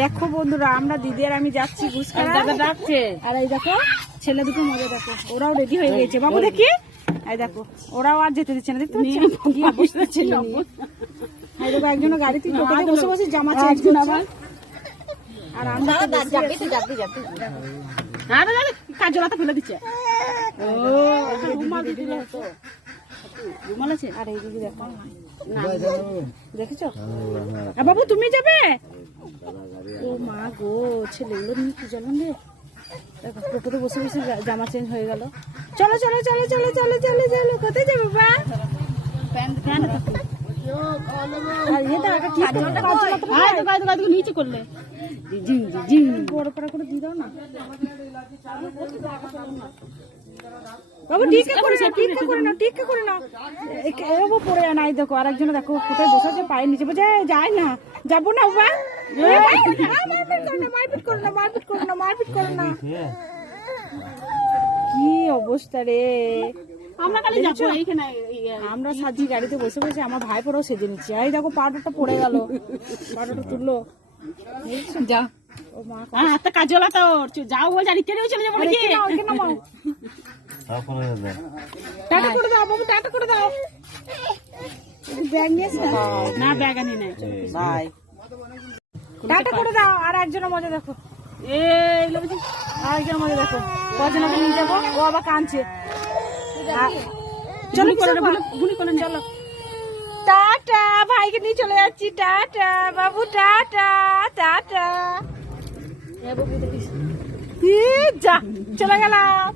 দেখো বন্ধুরা, আমরা দিদি আর আমি যাচ্ছি গুসখারা ডাকছে, আর এই দেখো ছেলে দুটো মজা দেখো, ওরাও রেডি হয়ে গেছে। বাবু দেখি, এই দেখো ওরাও আর যেতে দিচ্ছে না, দেখতে পাচ্ছি কি অবস্থা ছিল। এই দেখো একজন গাড়িতে টোটোতে বসে বসে জামা চেঞ্জ করছে, আর আমরা কাজলাটা ফেলে দিচ্ছে। ও রুমাল দিদিলে তো রুমাল আছে। আর এই দিদি দেখো, দেখেছো বাবু তুমি যাবে? ও মা গো, ছেলেগুলো নিয়ে কি জ্বলন রে। দেখো টোটোতে বসে বসে জামা চেঞ্জ হয়ে গেল। চলো চলো চলো চলো চলো চলো চলো, কোথায় যাবে বা? নিচে করলে বড় করা করে দিয়ে দাও না বাবু, টিকা করে না, টিকা করে না, টিকা করে না, এরকম পড়ে নাই। দেখো আরেকজন দেখো কোথায় বসে আছে, পায়ের নিচে বসে যায় না, যাবো না বাবা, মারপিট করো না, মারপিট করো না, মারপিট করো না। কি অবস্থা রে। আমরা সাজি গাড়িতে বসে বসে আমার ভাই পরেও সেজে নিচ্ছে। এই দেখো পাউডারটা পড়ে গেল, পাউডারটা তুললো। যাও কাজলা তো যাও, বল জানি চলে যাবো নাকি? টাটা করে দাও বাবু, টাটা করে দাও। ব্যাগ নিয়েছে না? ব্যাগ আনি নাই, টাটা করে দাও। আর একজনের মজা দেখো, আরেকজনের মজা দেখো, কজন নিয়ে যাবো, ও আবার কাঁদছে। চলো চলো, টাটা, ভাইকে নিয়ে চলে যাচ্ছি, টাটা বাবু, টাটা টাটা। যা চলে গেলাম।